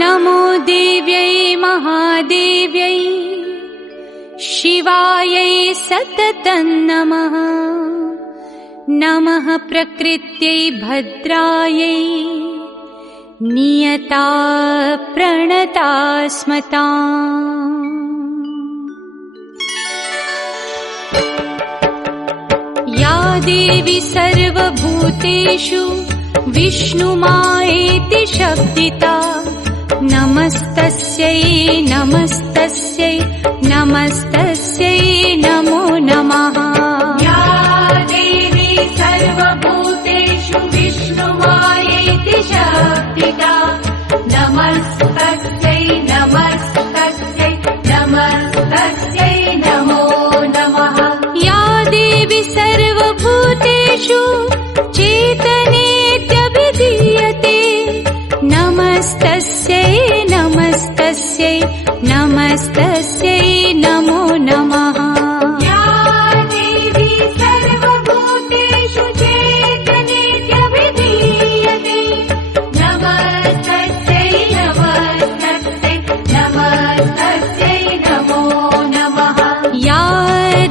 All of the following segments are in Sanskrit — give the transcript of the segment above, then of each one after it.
नमो देव्यै महादेव्यै शिवायै सततं नमः। नमः प्रकृत्यै भद्रायै नियता प्रणता स्मताम्। या देवी सर्वभूतेषु विष्णुमायेति शब्दिता नमस्तस्यै नमस्तस्यै नमस्तस्यै नमो नमः। या देवी सर्वभूतेषु विष्णुमायेति शब्दिता नमस्तस्यै नमस्तस्यै नमस्तस्यै नमो नमः। या देवी सर्वभूतेषु चेतनेत्यभिधीयते नमस्तस्यै नमस्तस्यै नमस्तस्यै नमो नमः। या देवी सर्वभूतेषु चेतनेत्यभिधीयते नमस्तस्यै नमस्तस्यै नमस्तस्यै नमो नमः। या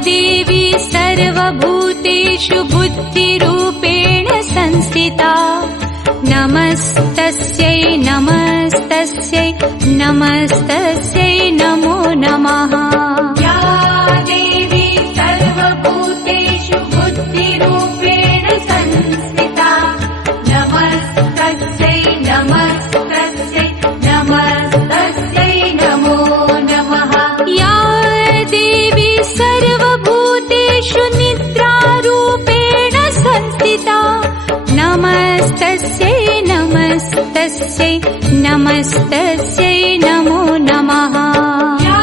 देवी सर्वभूतेषु बुद्धिरूपेण संस्थिता नमस्तस्यै नमस्तस्यै नमस्तस्यै नमो नमः। या देवी सर्वभूतेषु बुद्धिरूपेण संस्थिता नमस्तस्यै नमस्तस्यै नमस्तस्यै नमो नमः। या देवी सर्वभूतेषु निद्रारूपेण संस्थिता नमस्तस्यै नमस्तस्यै नमस्तस्यै नमो नमः। या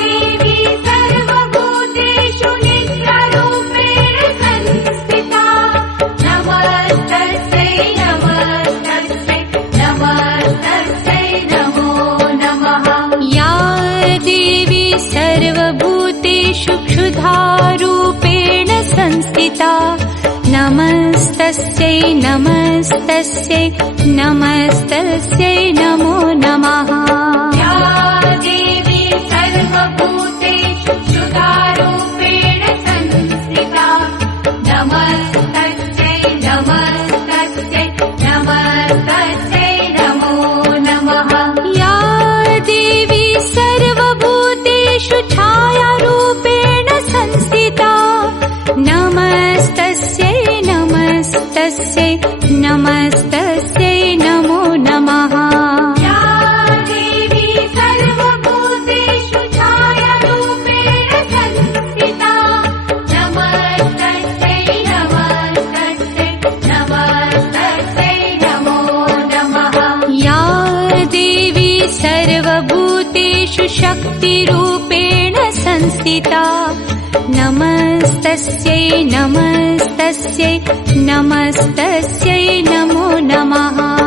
देवी सर्वभूतेषु निद्रारूपेण संस्थिता नमस्तस्यै नमस्तस्यै नमस्तस्यै नमो नमः। या देवी सर्वभूतेषु क्षुधारूपेण संस्थिता नमस्तस्यै नमस्तस्यै नमस्तस्यै नमो नमः। या देवी सर्वभूतेषु क्षुधारूपेण संस्थिता नमस्तस्यै नमस्तस्यै नमस्तस्यै नमो नमः। या देवी सर्वभूतेषु छायारूपेण संस्थिता नमस्तस्यै नमस्तस्यै नमस्तस्यै नमो नमः। या देवी सर्वभूतेषु छायारूपेण संस्थिता नमस्तस्यै नमस्तस्यै नमस्तस्यै नमो नमः। या देवी सर्वभूतेषु शक्तिरूपेण संस्थिता नमस्तस्यै नमस्तस्यै नमस्तस्यै नमो नमः।